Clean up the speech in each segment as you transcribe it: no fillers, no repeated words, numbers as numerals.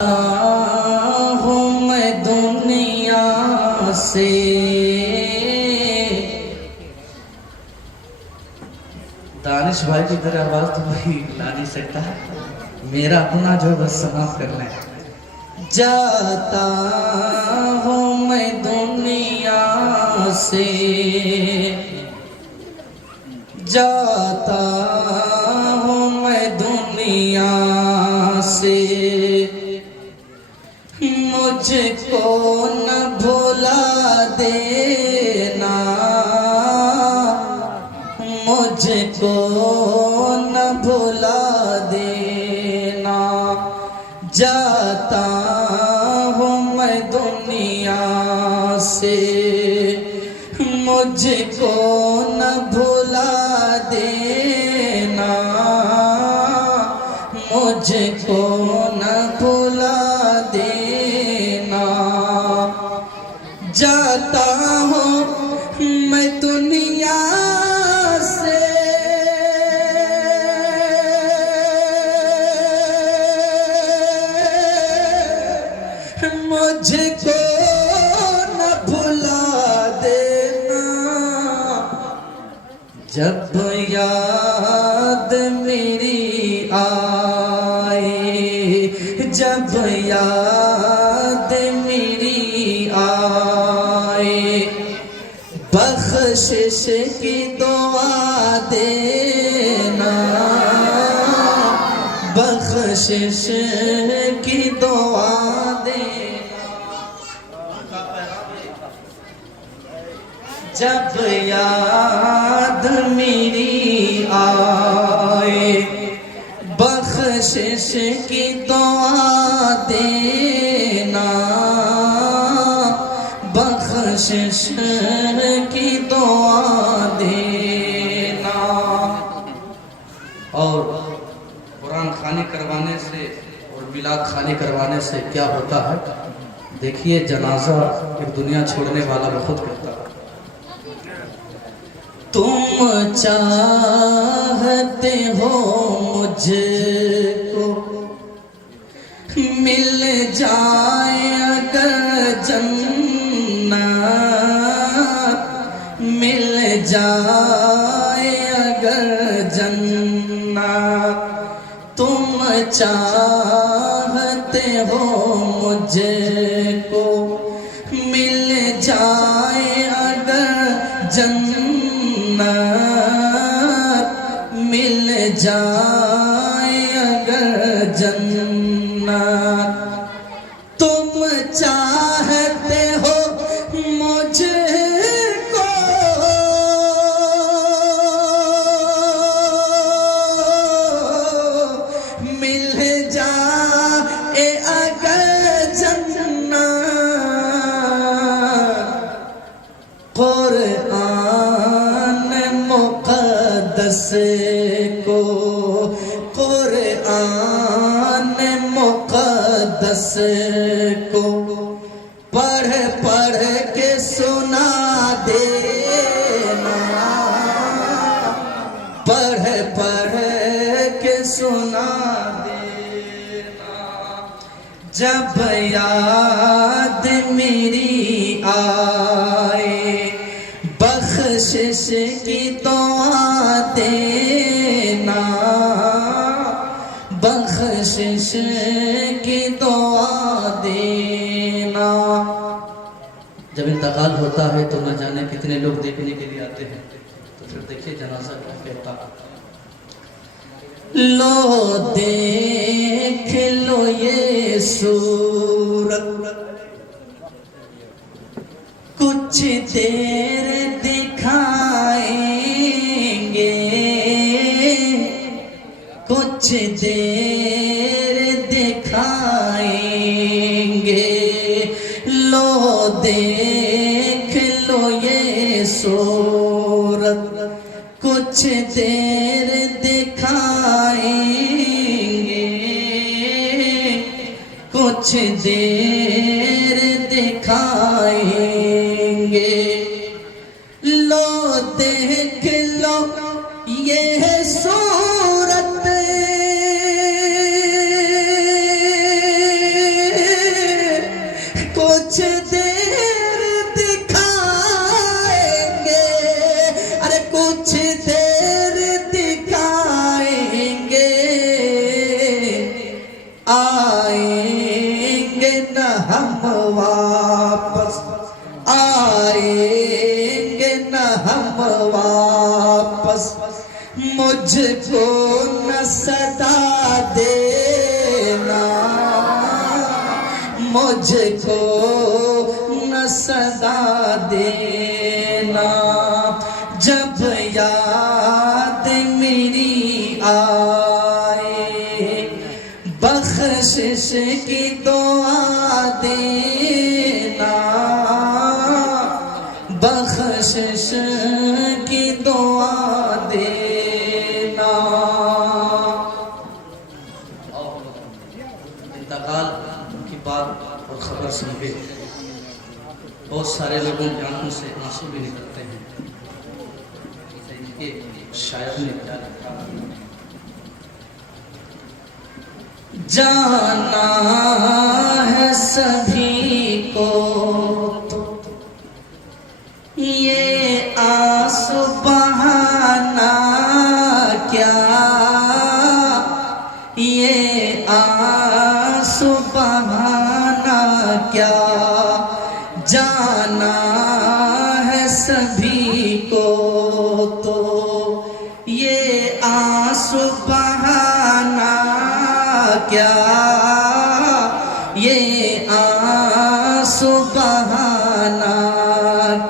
ہوں میں دنیا سے دانش بھائی کی طرح آواز تو بھائی لا نہیں سکتا، میرا اپنا جو بس سماعت کر لیں۔ جاتا ہوں میں دنیا سے، جاتا ہوں میں دنیا سے، مجھ کو نہ بھلا دینا، مجھ کو نہ بھلا دینا۔ جاتا ہوں میں دنیا سے، مجھ کو نہ بھلا دینا، مجھ کو نہ بھلا دینا۔ جاتا ہوں میں دنیا سے، مجھ کو نہ بھلا دینا۔ جب یاد میری آئے، جب یاد میری آئے، بخشش کی دعا دینا، بخشش کی دعا دینا۔ جب یاد میری آئے، بخشش کی دعا دینا، بخشش کی دعا دینا۔ اور قرآن خوانی کروانے سے اور میلاد خوانی کروانے سے کیا ہوتا ہے؟ دیکھیے، جنازہ ایک دنیا چھوڑنے والا وہ خود کرتا ہے۔ تم چاہتے ہو مجھ کو مل جائے اگر جنت، مل جائے اگر جنت۔ تم چاہتے ہو مجھ کو مل جائے اگر جنت، مل جائے اگر جنت۔ تم چاہتے ہو مجھ کو مل جائے اگر جنت، قرآن مقدس کو، قرآن مقدس کو پڑھ پڑھ کے سنا دینا، پڑھ پڑھ کے سنا دینا۔ جب یاد میری آئے، بخشش کی دعا دینا، بخشش کی دعا دینا۔ جب انتقال ہوتا ہے تو نہ جانے کتنے لوگ دیکھنے کے لیے آتے ہیں، تو پھر دیکھیے جنازہ کیا کہتا ہے۔ لو دیکھ لو یہ صورت، کچھ دیر دکھائیں گے، کچھ دیر دکھائیں گے۔ لو دیکھ لو یہ صورت، کچھ دیر دکھائیں گے، کچھ دیر دکھائیں گے۔ لو دیکھ لو یہ صورت، آئیں گے نہ ہم واپس، آئیں گے نہ ہم واپس، مجھ کو نہ صدا دینا، مجھ کو نہ صدا دینا، جب یاد میری آئے بخشش کی دعا دینا، بخشش کی دعا دینا۔ انتقال کی بات اور خبر سن کے بہت سارے لوگوں کی آنکھوں سے آنسو بھی نکلتے ہیں۔ ان کے شاعر نے کیا لکھا، جانا ہے سبھی کو تو یہ آنسو بہانا کیا، یہ آنسو بہانا کیا، جانا ہے سبھی کو تو یہ آنسو بہانا کیا، یہ آنسو بہانا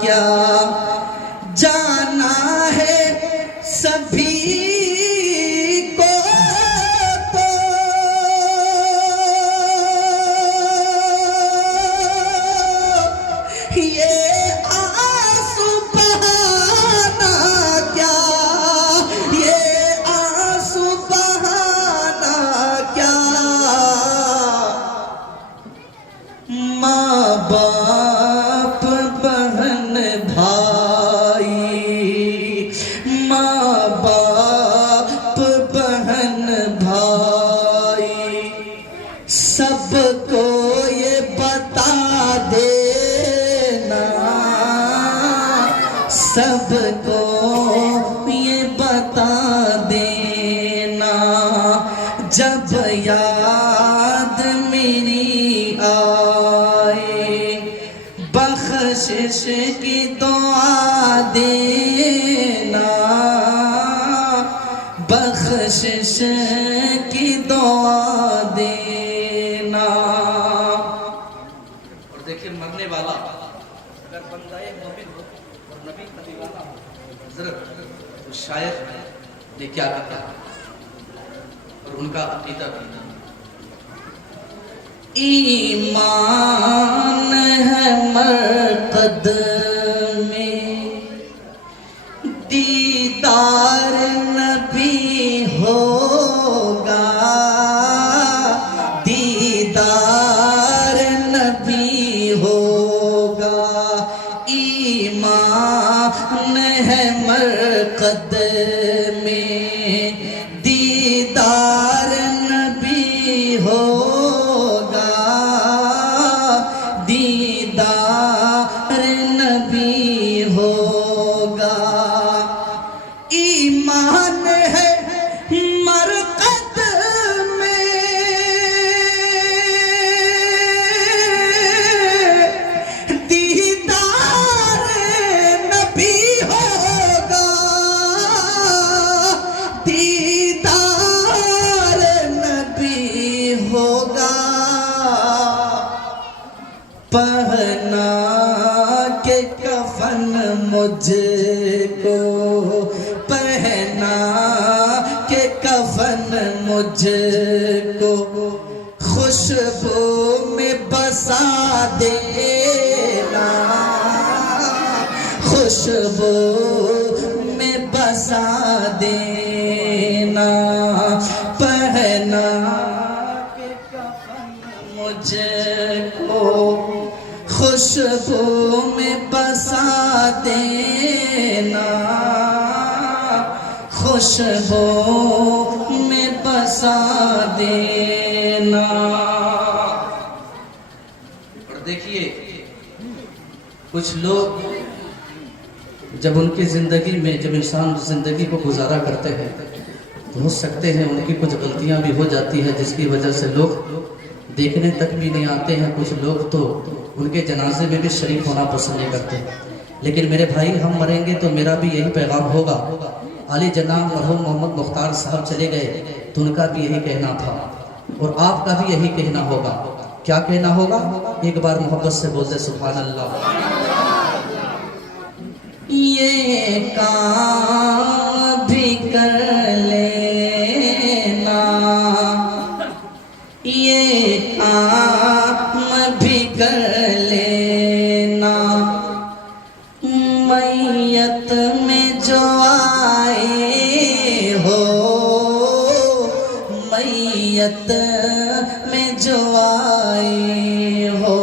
کیا، جانا ہے سبھی کو تو یہ آنسو بہانا کیا، یہ آنسو بہانا کیا، ماں باپ بہن بھائی، ماں باپ بہن بھائی، سب کو یہ بتا دینا، سب کو یہ بتا دینا، جب یاد میری آئے بخشش کی دعا دینا، بخشش کی دعا دینا۔ اور دیکھیں مرنے والا اگر بندہ مومن ہو اور نبی کا دیوانہ ہو، حضرت شاعر نے کیا کہا اور ان کا عقیدہ بھی، ایمان ہے مرقد میں دیدار نبی ہوگا، دیدار نبی ہوگا، ایمان ہے مرقد میں دیدار نبی ہوگا، دیدار نبی ہوگا، ایمان ہے مرقد میں دیدار نبی ہوگا، دیدار نبی ہوگا، پہنا کے کفن مجھ کو، پہنا کے کفن مجھ کو، خوشبو میں بسا دینا، خوشبو میں بسا دینا، پہنا کے کفن مجھ کو، خوشبو میں بسا دینا، خوشبو میں بسا دینا۔ اور دیکھیے کچھ لوگ جب ان کی زندگی میں، جب انسان زندگی کو گزارا کرتے ہیں تو ہو سکتے ہیں ان کی کچھ غلطیاں بھی ہو جاتی ہیں جس کی وجہ سے لوگ دیکھنے تک بھی نہیں آتے ہیں کچھ لوگ، تو ان کے جنازے میں بھی شریک ہونا پسند نہیں کرتے۔ لیکن میرے بھائی، ہم مریں گے تو میرا بھی یہی پیغام ہوگا۔ علی جناب مرحوم محمد مختار صاحب چلے گئے تو ان کا بھی یہی کہنا تھا، اور آپ کا بھی یہی کہنا ہوگا۔ کیا کہنا ہوگا؟ ایک بار محبت سے بولتے سبحان اللہ۔ یہ کام بھی کر لینا، یہ کام بھی کر لینا، میت میں جو آئے ہو، میت میں جو آئے ہو،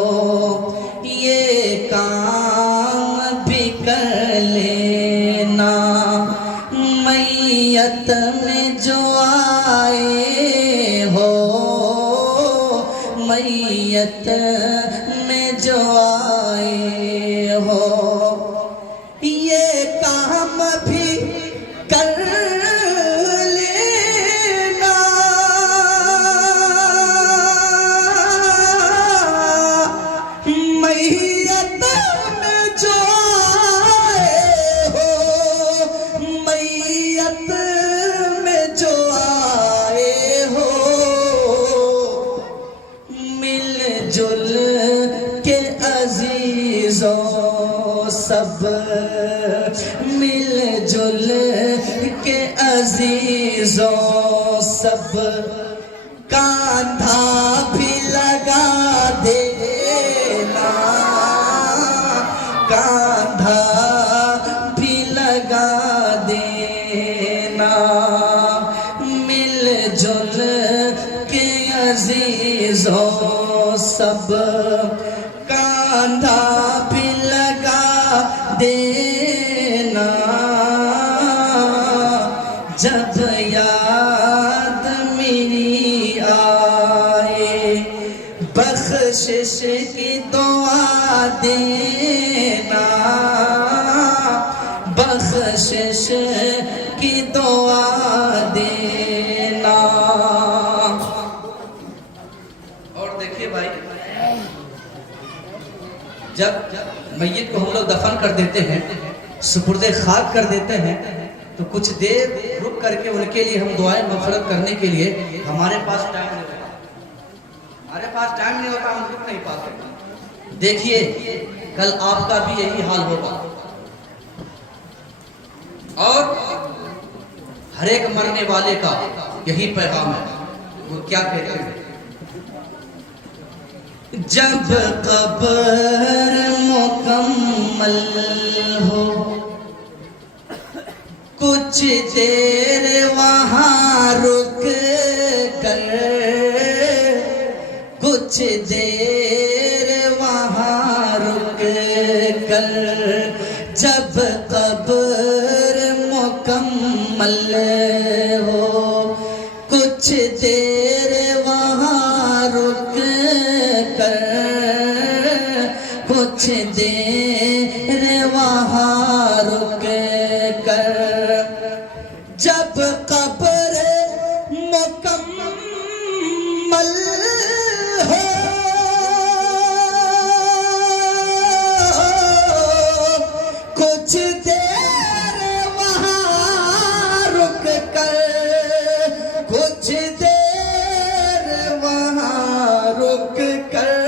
یہ کام بھی کر لینا، میت میں جو آئے ہو، میت میں جو آئے ہو، یہ کام بھی کر لینا، میت میں جو آئے ہو، میت میں جو آئے ہو، مل جل کے عزیزوں سب، مل جل کے عزیزوں سب، کاندھا بھی لگا دینا، کاندھا بھی لگا دینا، مل جل کے عزیزوں سب، کاندھا بھی لگا دینا، جب یاد میری آئے بخشش کی دعا دینا، بخشش کی دعا دینا۔ اور دیکھیے بھائی، جب میت کو ہم لوگ دفن کر دیتے ہیں، سپرد خاک کر دیتے ہیں، تو کچھ دیر رک کر کے ان کے لیے ہم دعائیں مغفرت کرنے کے لیے ہمارے پاس ٹائم نہیں ہوتا، ہمارے پاس ٹائم نہیں ہوتا، ہم رک نہیں پاتے۔ دیکھیے کل آپ کا بھی یہی حال ہوگا، اور ہر ایک مرنے والے کا یہی پیغام ہے۔ وہ کیا کہتے ہیں؟ جب قبر مکمل ہو، کچھ دیر وہاں رک کر، کچھ دیر وہاں رک کر، جب قبر مکمل ہو، کچھ دیر وہاں رک کر، کچھ دیر وہاں رک کر، جب قبر مکمل ہو، کچھ دیر وہاں رک کر، کچھ دیر وہاں رک کر،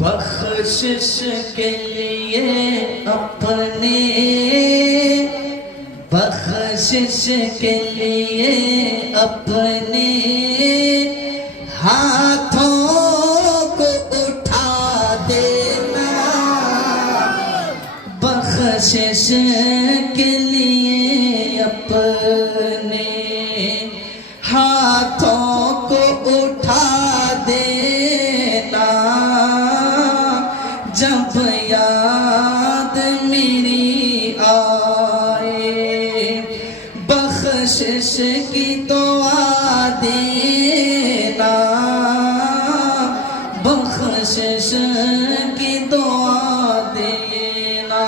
بخشش کے لیے اپنے، بخشش کے لیے اپنے ہاتھوں کو اٹھا دینا، بخشش کے لیے اپنے ہاتھوں کو اٹھا دینا، جب یاد میری آئے بخشش کی دعا دینا، بخشش کی دعا دینا۔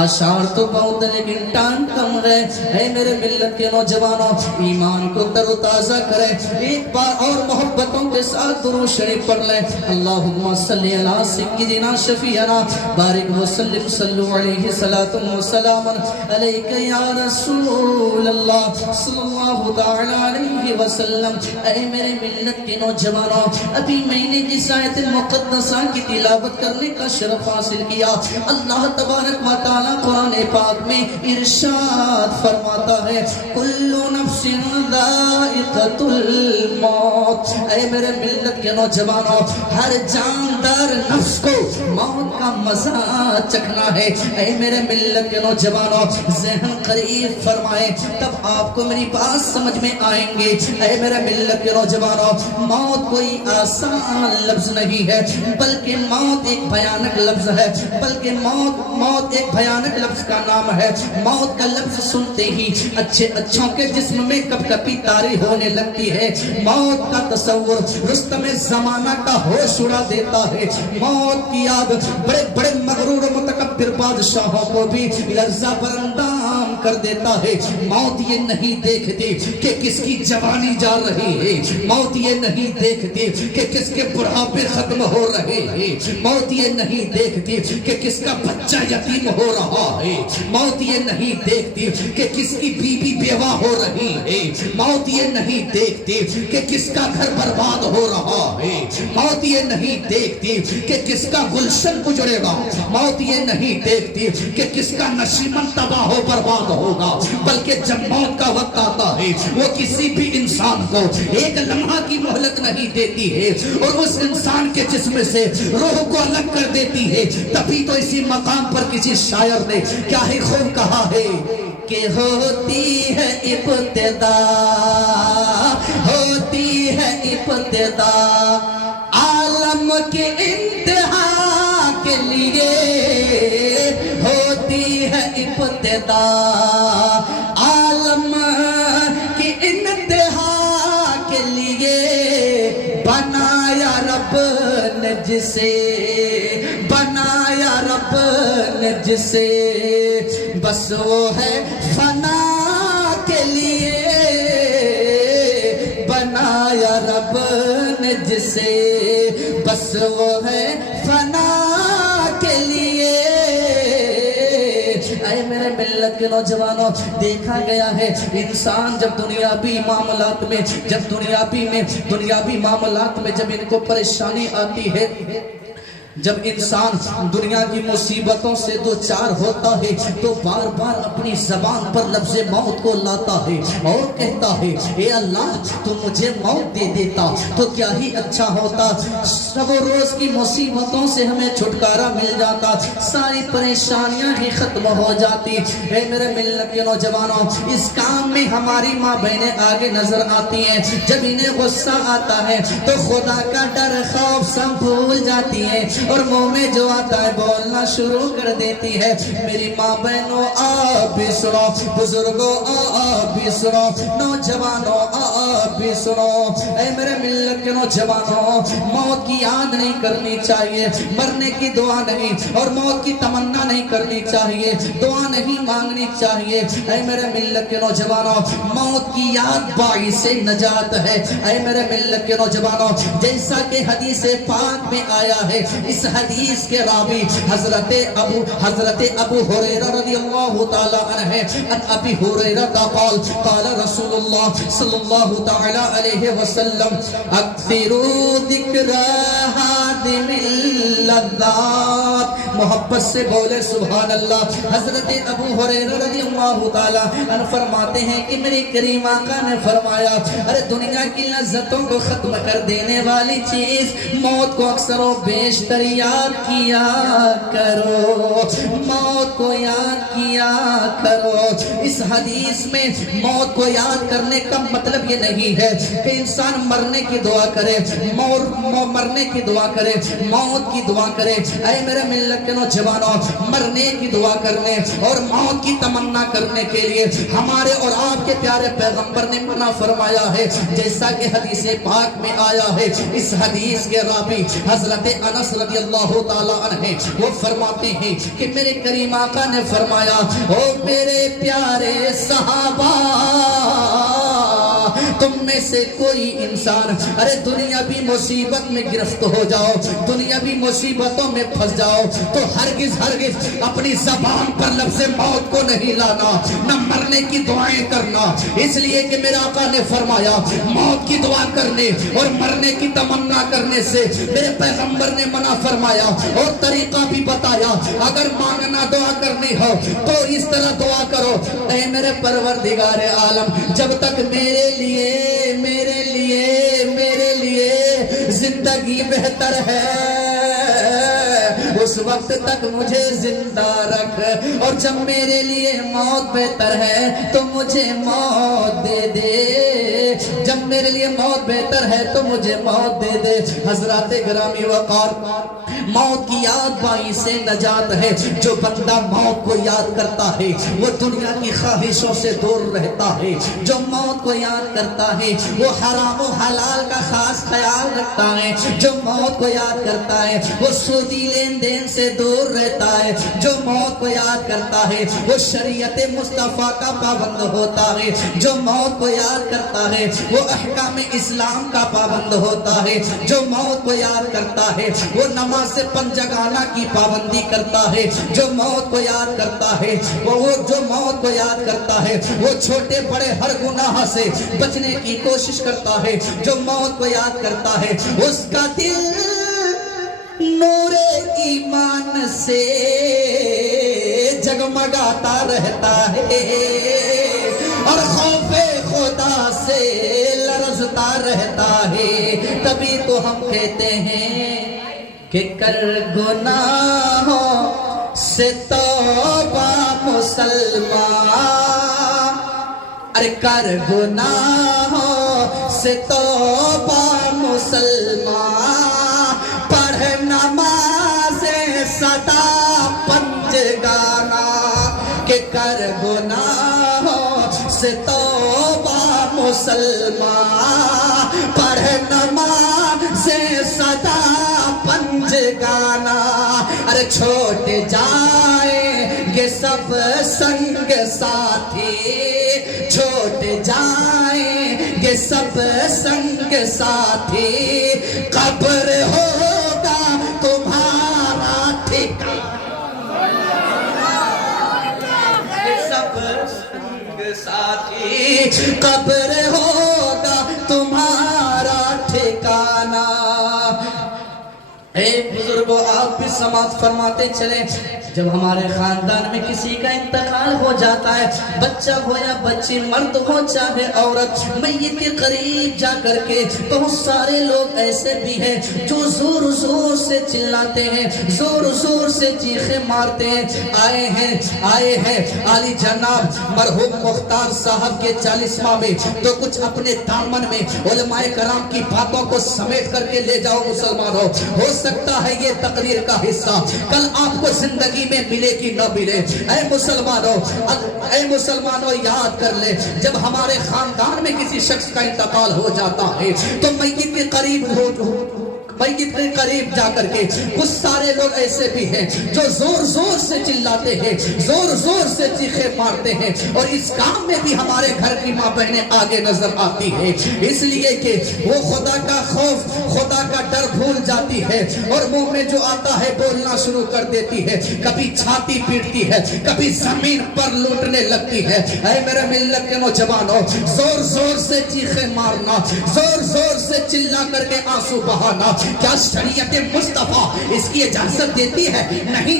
آشار تو بہت لیکن ٹائم کم ہے. اے میرے ملت کے نوجوانوں ایمان کو تر و تازہ کریں. ایک بار اور محبتوں کے ساتھ درود شریف پڑھ لیں. اللہم صلی علی سیدنا شفیعنا بارک وسلم صلو علیہ صلاۃ و سلام علیک یا رسول اللہ صلی اللہ تعالی علیہ وسلم. اے میرے ملت کے نوجوانوں ابھی میں نے جس آیت مقدسہ کی تلاوت کرنے کا شرف حاصل کیا. اللہ تبارک و تعالی قرآن پاک میں ارشاد فرماتا ہے کل نفس ذائقۃ الموت. اے میرے ملت کے نوجوانوں ہر جاندار نفس کو موت کا مزہ چکھنا ہے. اے میرے ملت کے نوجوانوں ذہن قریب فرمائے تب آپ کو میری بات سمجھ میں آئیں گے. اے میرے ملت کے نوجوانوں موت کوئی آسان لفظ نہیں ہے بلکہ موت ایک بھیانک لفظ ہے. بلکہ موت ایک بھیانک لفظ کا نام ہے. موت کا لفظ سنتے ہی اچھوں کے جسم میں کپ کپی طاری ہونے لگتی ہے. موت کا تصور رستم زمانہ کا ہوش اڑا دیتا ہے. موت کی یاد بڑے بڑے مغرور و متکبر بادشاہوں کو بھی لرزہ برندام کر دیتا ہے. موت یہ نہیں دیکھتی کہ کس کی جوانی جا رہی ہے. موت یہ نہیں دیکھتی کہ کس کے بڑھاپے ختم ہو رہے ہیں. موت یہ نہیں دیکھتی کہ کس کا بچہ یتیم ہو رہا ہے. موت یہ نہیں دیکھتی کہ کس کی بیوی بیوہ ہو رہی ہے. موت یہ نہیں دیکھتی کہ کس کا گھر برباد ہو رہا ہے. موت یہ نہیں دیکھتی کہ کس کا گلشن گزرے گا. موت یہ نہیں دیکھتی کہ کس کا نشیمن تباہ ہو برباد ہوگا. بلکہ جب موت کا وقت آتا ہے وہ کسی بھی انسان کو ایک لمحہ کی مہلت نہیں دیتی ہے اور اس انسان کے جسم سے روح کو الگ کر دیتی ہے. تبھی تو اسی مقام پر کسی شاعر نے کیا ہی خوب کہا ہے کہ ہوتی ہے ابتدا ہوتی ہے ابتدا عالم کے انتہا کے لیے ہوتی ہے ابتدا عالم کے انتہا کے لیے بنایا رب نے جسے بنایا رب نے جسے بس وہ ہے فنا کے لیے بنایا رب نے جسے بس وہ ہے فنا کے لیے. اے میرے ملت کے نوجوانوں دیکھا گیا ہے انسان جب دنیاوی معاملات میں جب ان کو پریشانی آتی ہے جب انسان دنیا کی مصیبتوں سے دو چار ہوتا ہے تو بار بار اپنی زبان پر لفظ موت کو لاتا ہے اور کہتا ہے اے اللہ تو مجھے موت دے دیتا تو کیا ہی اچھا ہوتا. سب روز کی مصیبتوں سے ہمیں چھٹکارا مل جاتا ساری پریشانیاں ہی ختم ہو جاتی. اے میرے ملت کے نوجوانوں اس کام میں ہماری ماں بہنیں آگے نظر آتی ہیں. جب انہیں غصہ آتا ہے تو خدا کا ڈر خوف سب بھول جاتی ہیں اور منہ میں جو آتا ہے بولنا شروع کر دیتی ہے. میری ماں بہنوں آپ بھی سنو, بزرگوں آپ بھی سنو, نوجوانوں آپ بھی سنو. اے میرے ملت کے نوجوانوں موت کی یاد نہیں کرنی چاہیے, مرنے کی دعا نہیں اور موت کی تمنا نہیں کرنی چاہیے, دعا نہیں مانگنی چاہیے. اے میرے ملت کے نوجوانوں موت کی یاد باعث نجات ہے. اے میرے ملت کے نوجوانوں جیسا کہ حدیث پاک میں آیا ہے اس حدیث کے راوی حضرت ابو ہریرہ رضی اللہ تعالی عنہ ان ابی ہریرہ قال قال رسول اللہ صلی اللہ تعالی علیہ وسلم اکثروا ذکر حادم اللذات. محبت سے بولے سبحان اللہ. حضرت ابو ہریرہ رضی اللہ تعالی عنہ فرماتے ہیں کہ میرے کریم آقا نے فرمایا ارے دنیا کی لذتوں کو ختم کر دینے والی چیز موت کو اکثر و بیشتر یاد کیا کرو, موت کو یاد کیا کرو. اس حدیث میں موت کو یاد کرنے کا مطلب یہ نہیں ہے کہ انسان مرنے کی دعا کرے, مرنے کی دعا کرے, موت کی دعا کرے. اے میرے ملت کے نوجوانوں، مرنے کی دعا کرنے اور موت کی تمنا کرنے کے لیے ہمارے اور آپ کے پیارے پیغمبر نے منع فرمایا ہے، جیسا کہ حدیث پاک میں آیا ہے۔ اس حدیث کے راوی حضرت انس رضی اللہ تعالی عنہ وہ فرماتے ہیں کہ میرے کریم آقا نے فرمایا، او میرے پیارے صحابہ، تم میں سے کوئی انسان ارے دنیاوی مصیبت میں گرفت ہو جاؤ، دنیاوی مصیبتوں میں پھنس جاؤ تو ہرگز اپنی زبان پر لفظ موت کو نہیں لانا، نہ مرنے کی دعائیں کرنا، اس لیے کہ میرے آقا نے فرمایا موت کی دعا کرنے اور مرنے کی تمنا کرنے سے میرے پیغمبر نے منع فرمایا اور طریقہ بھی بتایا۔ اگر مانگنا دعا کرنی ہو تو اس طرح دعا کرو، اے میرے پروردگار عالم، جب تک میرے لیے زندگی بہتر ہے اس وقت تک مجھے زندہ رکھ، اور جب میرے لیے موت بہتر ہے تو مجھے موت دے دے، جب میرے لیے موت بہتر ہے تو مجھے موت دے دے۔ حضرات گرامی وقار، موت کی یاد بائی سے نجات ہے۔ جو بندہ موت کو یاد کرتا ہے وہ دنیا کی خواہشوں سے دور رہتا ہے، جو موت کو یاد کرتا ہے وہ حرام و حلال کا خاص خیال رکھتا ہے، جو موت کو یاد کرتا ہے وہ سودی لین دین سے دور رہتا ہے، جو موت کو یاد کرتا ہے وہ شریعت مصطفیٰ کا پابند ہوتا ہے، جو موت کو یاد کرتا ہے وہ احکام اسلام کا پابند ہوتا ہے، جو موت کو یاد کرتا ہے وہ نماز پنجگانہ کی پابندی کرتا ہے، جو موت کو یاد کرتا ہے جو موت کو یاد کرتا ہے وہ چھوٹے بڑے ہر گناہ سے بچنے کی کوشش کرتا ہے، جو موت کو یاد کرتا ہے اس کا دل نور ایمان سے جگمگاتا رہتا ہے اور خوف خدا سے لرزتا رہتا ہے۔ تبھی تو ہم کہتے ہیں کہ کر گناہوں سے توبہ مسلمان، ارے کر گناہوں سے توبہ مسلمان، پڑھ نماز سدا پنجگانہ، کہ کر گناہوں سے توبہ مسلمان، پڑھ نماز سدا پنجگانہ، ارے چھوٹ جائیں گے سب سنگ ساتھی، چھوٹ جائیں گے سب سنگ ساتھی، قبر ہوگا تمہارا ٹھکانہ، سب سنگ ساتھی، قبر ہوگا تمہارا ٹھکانہ۔ اے بزرگوں، آپ بھی سماعت فرماتے چلیں، جب ہمارے خاندان میں کسی کا انتقال ہو جاتا ہے، بچہ ہو یا بچی، مرد ہو چاہے عورت، میت کے قریب جا کر کے بہت سارے لوگ ایسے بھی ہیں جو زور زور سے چلاتے ہیں، زور زور سے چیخیں مارتے ہیں۔ آئے ہیں عالی جناب مرحوم مختار صاحب کے 40واں میں، تو کچھ اپنے دامن میں علماء کرام کی باتوں کو سمیٹ کر کے لے جاؤ مسلمانوں۔ ہو سکتا ہے یہ تقریر کا حصہ کل آپ کو زندگی میں ملے کہ نہ ملے۔ اے مسلمانوں یاد کر لے، جب ہمارے خاندان میں کسی شخص کا انتقال ہو جاتا ہے تو میت کے قریب جا کر کے کچھ سارے لوگ ایسے بھی ہیں جو زور زور سے چلاتے ہیں، زور زور سے چیخیں مارتے ہیں، اور اس کام میں بھی ہمارے گھر کی ماں بہنیں آگے نظر آتی ہیں، اس لیے کہ وہ خدا کا خوف، خدا کا ڈر بھول جاتی ہے اور منہ میں جو آتا ہے بولنا شروع کر دیتی ہے، کبھی چھاتی پیٹتی ہے، کبھی زمین پر لوٹنے لگتی ہے۔ اے میرے ملت کے نوجوانوں، زور زور سے چیخیں مارنا، زور زور سے چلا کر کے آنسو بہانا، کیا شریعت مصطفیٰ اس کی اجازت دیتی ہے؟ نہیں۔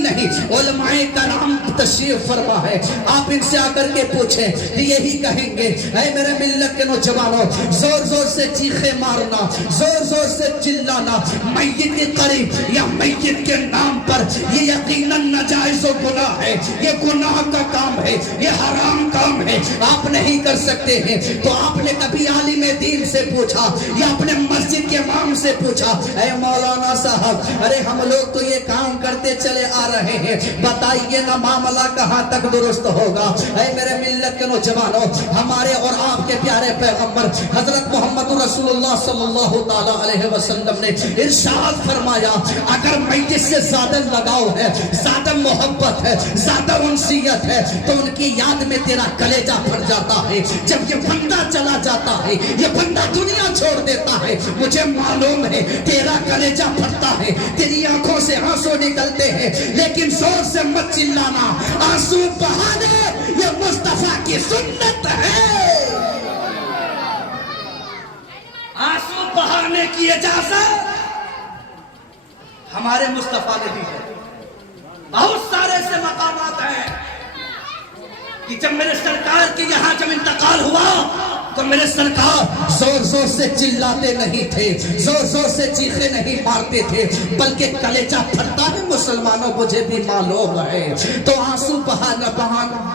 علماء کرام تشریف فرما ہے، آپ ان سے آ کر کے پوچھیں، یہی کہیں گے۔ اے میرے ملت کے نوجوانوں، زور زور سے چیخیں مارنا، زور زور سے چلانا میت کے قریب یا میت کے نام پر یہ یقیناً ناجائز و گناہ ہے، یہ گناہ کا کام ہے، یہ حرام کام ہے، آپ نہیں کر سکتے ہیں۔ تو آپ نے کبھی عالم دین سے پوچھا یا اپنے مسجد کے امام سے پوچھا، اے مولانا صاحب ارے ہم لوگ تو یہ کام کرتے چلے آ رہے ہیں، بتائیے نا معاملہ کہاں تک درست ہوگا؟ اے میرے ملت کے نوجوانوں، ہمارے اور آپ کے پیارے پیغمبر حضرت محمد رسول اللہ صلی اللہ تعالی علیہ وسلم نے ارشاد فرمایا، اگر میت سے زیادہ لگاؤ ہے، زیادہ محبت ہے، زیادہ انسیت ہے تو ان کی یاد میں تیرا کلیجہ پھٹ جاتا ہے۔ جب یہ بندہ چلا جاتا ہے، یہ بندہ دنیا چھوڑ دیتا ہے، مجھے معلوم ہے تیرا کلیجہ پھٹتا ہے، تیری آنکھوں سے آنسو نکلتے ہیں، لیکن زور سے مت چلانا، آنسو بہا دے، یہ مصطفیٰ کی سنت ہے۔ آنسو بہانے کی اجازت ہمارے مصطفیٰ نے دی ہے۔ بہت سارے ایسے مقامات ہیں کہ جب میرے سرکار کے یہاں جب انتقال ہوا تو میرے سرکار زور زور سے چلاتے نہیں تھے، زور زور سے چیخے نہیں مارتے تھے، بلکہ کلیجہ پھٹتا ہے مسلمانوں، مجھے بھی معلوم ہے۔ تو آنسو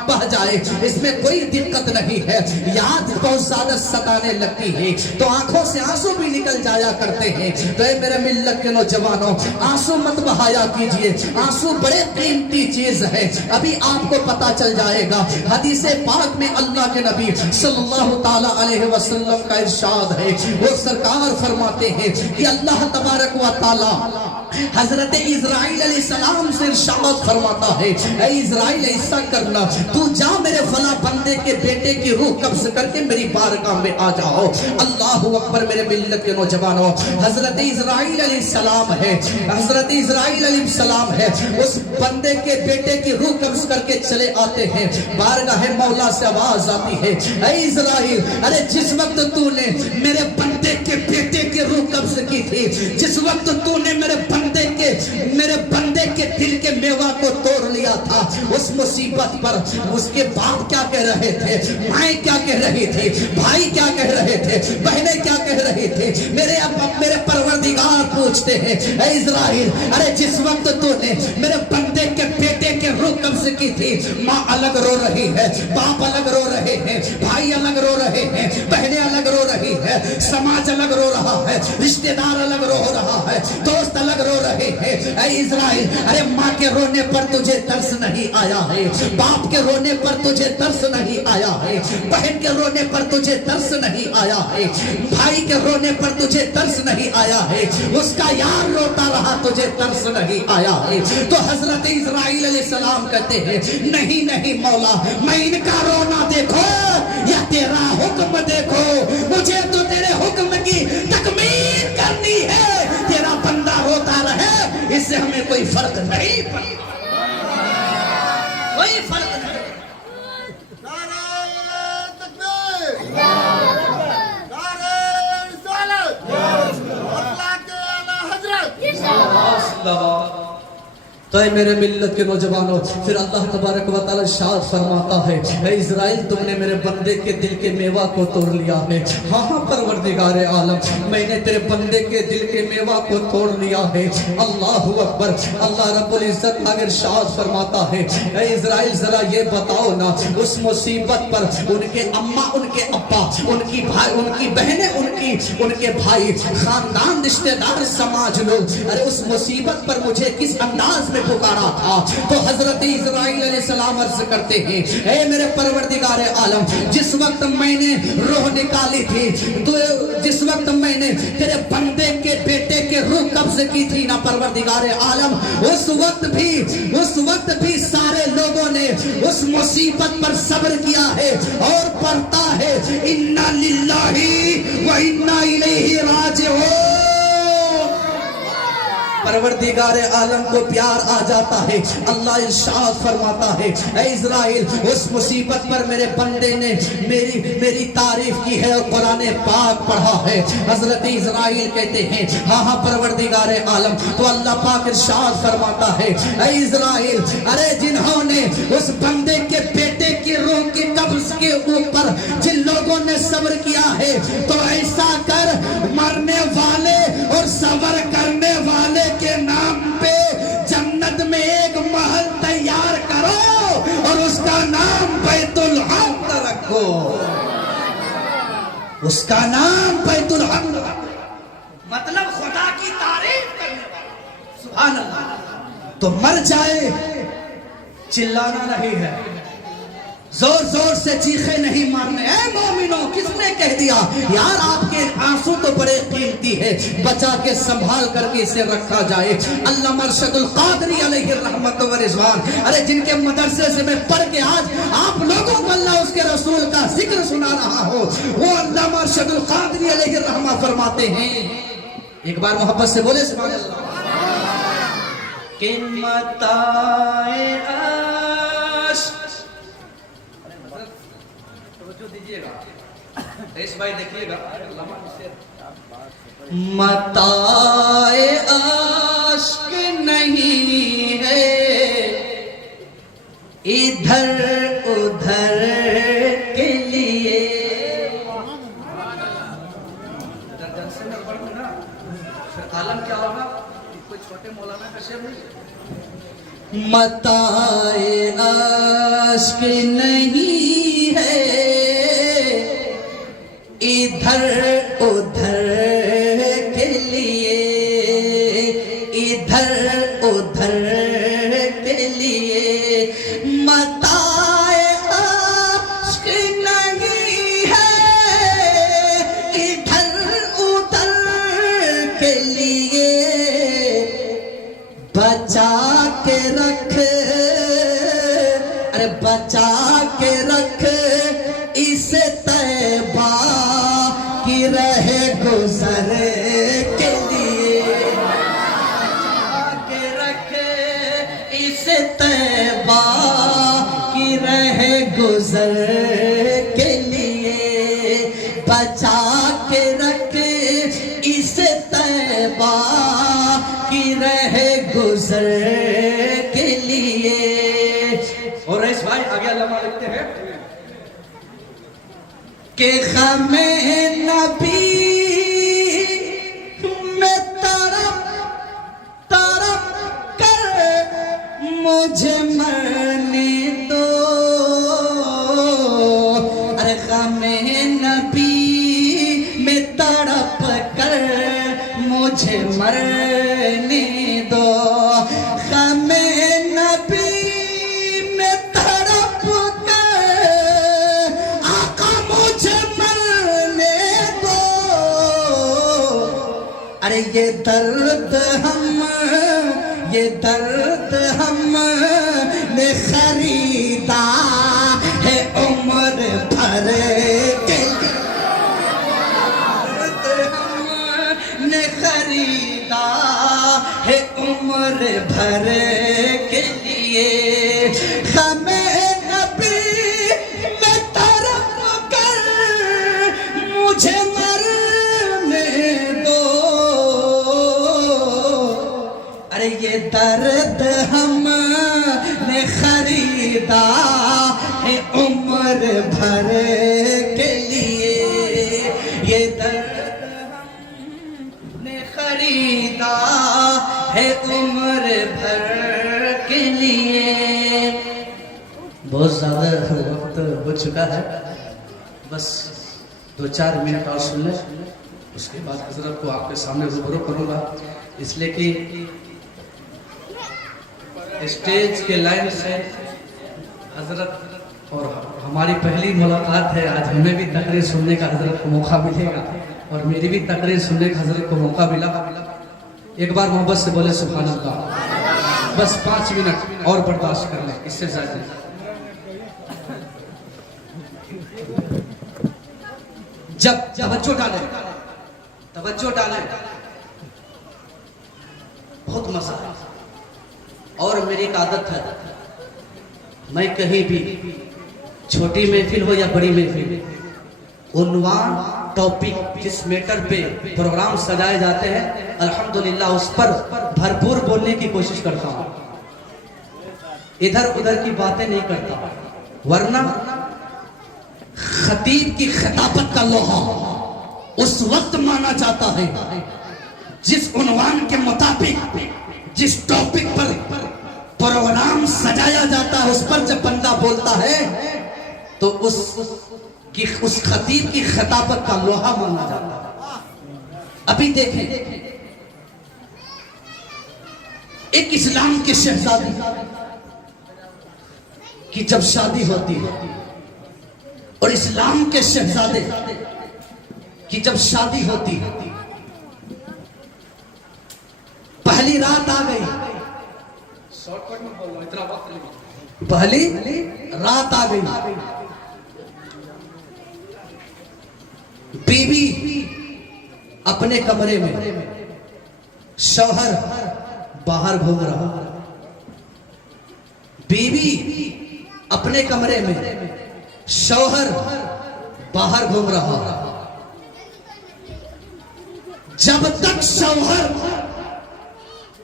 بہ جائے اس میں کوئی دقت نہیں ہے، یاد بہت زیادہ ستانے لگتی ہے تو آنکھوں سے آنسو بھی نکل جایا کرتے ہیں۔ تو اے میرے ملت کے نوجوانوں، آنسو مت بہایا کیجئے، آنسو بڑے قیمتی چیز ہے۔ ابھی آپ کو پتا چل جائے گا، حدیث پاک میں اللہ کے نبی صلی اللہ تعالی علیہ وسلم کا ارشاد ہے، وہ سرکار فرماتے ہیں کہ اللہ تبارک و تعالی حضرت اسرائیل علیہ السلام سے ارشاد فرماتا ہے، اے اسرائیل ایسا کرنا، تو جا میرے فلاں بندے کے بیٹے کی روح قبض کر کے میری بارگاہ میں آ جاؤ۔ اللہ اکبر میرے ملت کے نوجوانوں، حضرت اسرائیل علیہ السلام ہے، حضرت اسرائیل علیہ السلام ہے، اس بندے کے بیٹے کی روح قبض کر کے چلے آتے ہیں، بارگاہ مولا سے آواز آتی ہے، اے اسرائیل ارے جس وقت تو نے میرے بندے کے بیٹے کی روح قبض کی تھی، جس وقت تو نے میرے بندے کے دل کے میوہ کو توڑ لیا تھا، اس مصیبت پر اس کے باپ کیا کہہ رہے تھے، مائیں کیا کہہ رہی تھی، بھائی کیا کہہ رہے تھے، بہنیں کیا کہہ رہی تھی، میرے پروردگار پوچھتے ہیں، اے اسرائیل ارے جس وقت تو نے میرے بندے کے بیٹے کے روح قبض کی تھی، ماں الگ رو رہی ہے، باپ الگ رو رہے ہیں، بھائی الگ رو رہے ہیں، بہنیں الگ رو رہی ہے، سماج الگ رو رہا ہے، رشتہ دار الگ رو رہا ہے، دوست الگ رو رہے ہیں۔ اے اسرائیل ارے ماں کے رونے پر تجھے ترس نہیں آیا ہے، باپ کے رونے پر تجھے ترس نہیں آیا ہے، بہن کے رونے پر تجھے ترس نہیں آیا ہے، بھائی کے رونے پر تجھے ترس نہیں آیا ہے، اس کا یار روتا رہا تجھے ترس نہیں آیا ہے۔ تو حضرت اسرائیل علیہ السلام کہتے ہیں، نہیں نہیں مولا، میں ان کا رونا دیکھو یا تیرا حکم دیکھو، مجھے تو تیرے حکم کی تکمیل کرنی ہے، تیرا بندہ روتا رہے اس سے ہمیں کوئی فرق نہیں پڑتا، کوئی فرق نہیں۔ تو اے میرے ملت کے نوجوانوں، پھر اللہ تبارک و تعالی ارشاد فرماتا ہے، اے اسرائیل تم نے میرے بندے کے دل کے میوہ کو توڑ لیا ہے۔ ہاں ہاں پروردگار عالم، میں نے تیرے بندے کے دل کے میوہ کو توڑ لیا ہے۔ اللہ اکبر، اللہ رب العزت اگر ارشاد فرماتا ہے، اے اسرائیل ذرا یہ بتاؤ نا، اس مصیبت پر ان کے اماں، ان کے ابا، ان کی بھائی، ان کی بہنیں، ان کے بھائی، خاندان، رشتہ دار، سماج لوگ، ارے اس مصیبت پر مجھے کس انداز میں پکارا تھا؟ تو حضرت اسرائیل علیہ السلام عرض کرتے ہیں، اے میرے پروردگار عالم، جس وقت میں نے روح نکالی تھی، تو جس وقت میں نے تیرے بندے کے بیٹے کے روح قبض کی تھی نا پروردگار عالم، اس وقت بھی سارے لوگوں نے اس مصیبت پر صبر کیا ہے اور پڑھتا ہے اِنَّا لِلَّهِ وَإِنَّا إِلَيْهِ رَاجِعُونَ۔ پروردگار عالم کو پیار آ جاتا ہے، اللہ ارشاد فرماتا ہے، اے اسرائیل اس مصیبت پر میرے بندے نے میری تعریف کی ہے اور قرآن پاک پڑھا ہے۔ حضرت اسرائیل کہتے ہیں، ہاں ہاں پروردگار عالم، تو اللہ پاک ارشاد فرماتا ہے، اے اسرائیل ارے جنہوں نے اس بندے کے بیٹے کی روح کی قبض کے اوپر جن لوگوں نے صبر کیا ہے، تو ایسا کر مرنے والے اور صبر کرنے کا نام بیت الحمد، مطلب خدا کی تعریف کرنے والا۔ سبحان اللہ۔ تو مر جائے چلانا نہیں ہے، زور زور سے چیخے نہیں مارنے۔ اے مومنوں، کس نے کہہ دیا یار آپ کے آنسو تو بڑے قیمتی ہے، بچا کے سنبھال کر کے اسے رکھا جائے۔ علامہ ارشد القادری علیہ الرحمت و رضوان، ارے جن کے مدرسے سے میں پڑھ کے آج آپ لوگوں کو اللہ اس کے رسول کا ذکر سنا رہا ہوں، وہ علامہ ارشد القادری علیہ الرحمہ فرماتے ہیں، ایک بار محبت سے بولے سبحان اللہ، کہ متائے دیجئے گا اس بھائی دیکھئے گا، متاع عشق نہیں ہے ادھر ادھر کے لیے۔ عالم کیا ہوگا، کوئی چھوٹے مولانا کا شعر نہیں، متاع عشق نہیں ہے ادھر ادھر کے لیے، ادھر ادھر کے لیے، متاع عشق نہیں ہے ادھر ادھر کے لیے، بچا کے رکھ، ارے بچا کے رکھ اسے طیبہ کی رہ گزر کے لیے، بچا کے رکھ اسے طیبہ کی رہ گزر کے لیے، بچا کے رکھ اسے طیبہ کی رہ گزر کے لیے۔ اور رئیس بھائی آگے علامہ لکھتے ہیں کہ غم نبی میں تڑپ تڑپ کر مجھے مرنے دو، ارے غم نبی میں تڑپ کر مجھے مرنے دو، غم نبی یہ درد ہم نے خریدا ہے عمر بھر کے لیے، درد ہم نے خریدا ہے عمر بھر کے لیے، ہمیں نبی میں تڑپ کر مجھے یہ درد ہم نے خریدا ہے عمر بھر کے لیے، یہ درد ہم نے خریدا ہے عمر بھر کے لیے۔ بہت زیادہ وقت ہو چکا ہے، بس 2-4 منٹ اور سن لیں، اس کے بعد حضرت کو آپ کے سامنے روبرو کروں گا، اس لیے کہ اسٹیج کے لائن سے حضرت اور ہماری پہلی ملاقات ہے، آج ہمیں بھی تقریر سننے کا حضرت کو موقع ملے گا اور میری بھی تقریر سننے کا حضرت کو موقع ملا۔ ایک بار محبت سے بولے سبحان اللہ، بس 5 منٹ اور برداشت کر لیں، اس سے زیادہ۔ جب توجہ ڈالیں بہت مزہ ہے، اور میری ایک عادت ہے، میں کہیں بھی چھوٹی محفل ہو یا بڑی محفل، عنوان ٹاپک جس میٹر پہ پروگرام سجائے جاتے ہیں الحمدللہ اس پر بھرپور بولنے کی کوشش کرتا ہوں، ادھر ادھر کی باتیں نہیں کرتا، ورنہ خطیب کی خطابت کا لوہا اس وقت مانا جاتا ہے جس عنوان کے مطابق جس ٹاپک پر پروگرام سجایا جاتا ہے اس پر جب بندہ بولتا ہے تو اس کہ اس خطیب کی خطابت کا لوہا مانا جاتا ہے۔ ابھی دیکھیں ایک اسلام کی شہزادی کی جب شادی ہوتی ہے اور اسلام کے شہزادے کی جب شادی ہوتی ہے، پہلی رات آ گئی، پہلی رات آ گئی، بیوی اپنے کمرے میں، شوہر باہر گھوم رہا، بیوی اپنے کمرے میں، شوہر باہر گھوم رہا۔ جب تک شوہر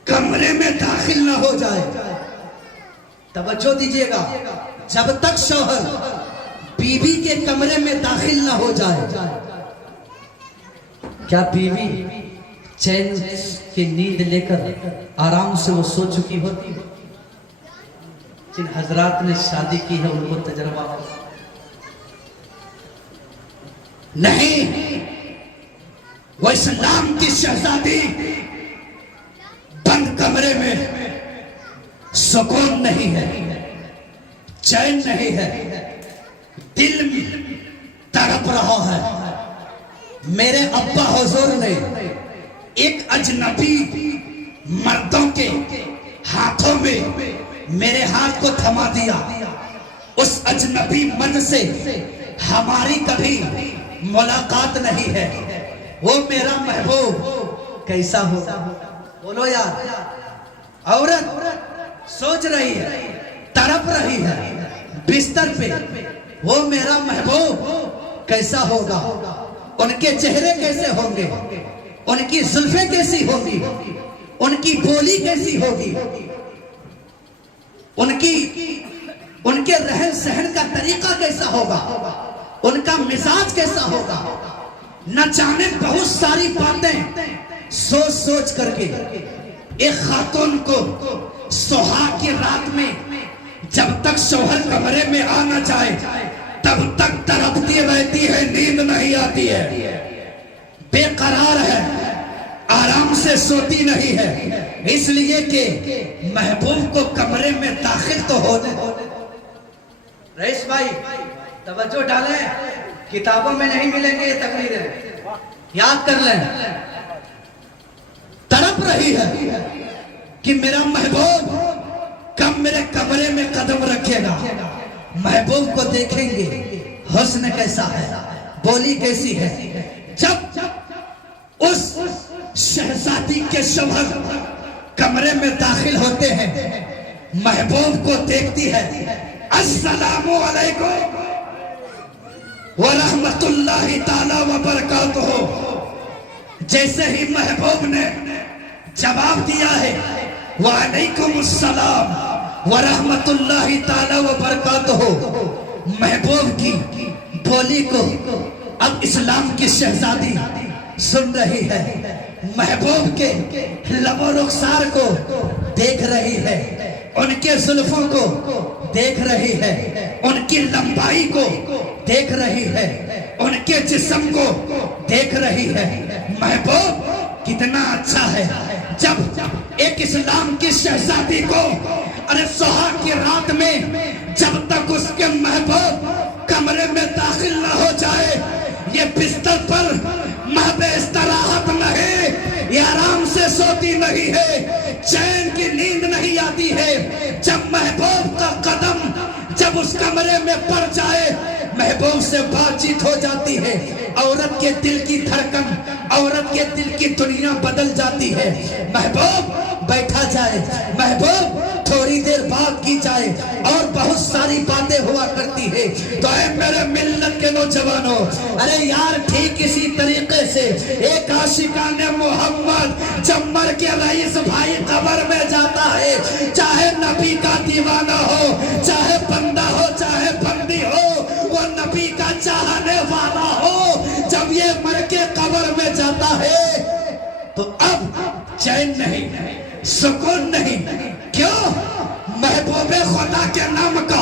کمرے میں داخل نہ ہو جائے، توجہ دیجئے گا، جب تک شوہر بیوی کے کمرے میں داخل نہ ہو جائے، کیا بیوی چین کی نیند لے کر آرام سے وہ سو چکی ہوتی؟ جن حضرات نے شادی کی ہے ان کو تجربہ ہو۔ نہیں، وہ اسلام کی شہزادی بند کمرے میں سکون نہیں ہے، چین نہیں ہے، دل میں تڑپ رہا ہے۔ میرے ابا حضور نے ایک اجنبی مردوں کے ہاتھوں میں میرے ہاتھ کو تھما دیا، اس اجنبی مرد سے ہماری کبھی ملاقات نہیں ہے، وہ میرا محبوب کیسا ہوگا؟ بولو یار، عورت سوچ رہی ہے، تڑپ رہی ہے بستر پہ، وہ میرا محبوب کیسا ہوگا؟ ان کے چہرے کیسے ہوں گے؟ ان کی زلفیں کیسی ہوگی؟ ان کی بولی کیسی ہوگی؟ ان کے رہن سہن کا طریقہ کیسا ہوگا؟ ان کا مزاج کیسا ہوگا؟ نہ جانے بہت ساری باتیں سوچ سوچ کر کے ایک خاتون کو سہاگ کی رات میں جب تک شوہر کمرے میں آنا چاہے تب تک تڑپتی رہتی ہے، نیند نہیں آتی ہے، بے قرار ہے، آرام سے سوتی نہیں ہے، اس لیے کہ محبوب کو کمرے میں داخل تو ہو جائے۔ رئیس بھائی توجہ ڈالیں، کتابوں میں نہیں ملیں گے یہ تقریریں، یاد کر لیں۔ تڑپ رہی ہے کہ میرا محبوب کب میرے کمرے میں قدم رکھے گا، محبوب کو دیکھیں گے، حسن کیسا ہے، بولی کیسی ہے۔ جب اس شہزادی کے شوہر کمرے میں داخل ہوتے ہیں، محبوب کو دیکھتی ہے، السلام علیکم ورحمت اللہ تعالی وبرکاتہ۔ جیسے ہی محبوب نے جواب دیا ہے وعلیکم السلام ورحمت اللہ تعالی وبرکاتہ، محبوب کی بولی کو اب اسلام کی شہزادی سن رہی ہے، محبوب کے لب و رخسار کو دیکھ رہی ہے، ان کے زلفوں کو دیکھ رہی ہے، ان کی لمبائی کو دیکھ رہی ہے، ان کے جسم کو دیکھ رہی ہے۔ محبوب کتنا اچھا ہے، جب ایک اسلام کی شہزادی کو ارے سہاگ کی رات میں جب تک اس کے محبوب کمرے میں داخل نہ ہو جائے، یہ بستر پر محض استراحت نہیں، یہ آرام سے سوتی نہیں ہے، چین کی نیند نہیں آتی ہے۔ جب محبوب کا قدم جب اس کمرے میں پڑ جائے، محبوب سے بات چیت ہو جاتی ہے، عورت کے دل کی دھڑکن، عورت کے دل کی دنیا بدل جاتی ہے۔ محبوب بیٹھا جائے، محبوب تھوڑی دیر بات کی جائے، اور بہت ساری باتیں ہوا کرتی ہے۔ تو اے میرے ملت کے نوجوانوں، ارے یار ٹھیک اسی طریقے سے ایک عاشقان محمد جب مر کے رئیس بھائی قبر میں جاتا ہے، چاہے نبی کا دیوانہ ہو، چاہے بندہ ہو، چاہے بندی ہو، وہ نبی کا چاہنے والا ہو، جب یہ مر کے قبر میں جاتا ہے تو اب چین نہیں، سکون نہیں۔ کیوں؟ محبوب خدا کے نام کا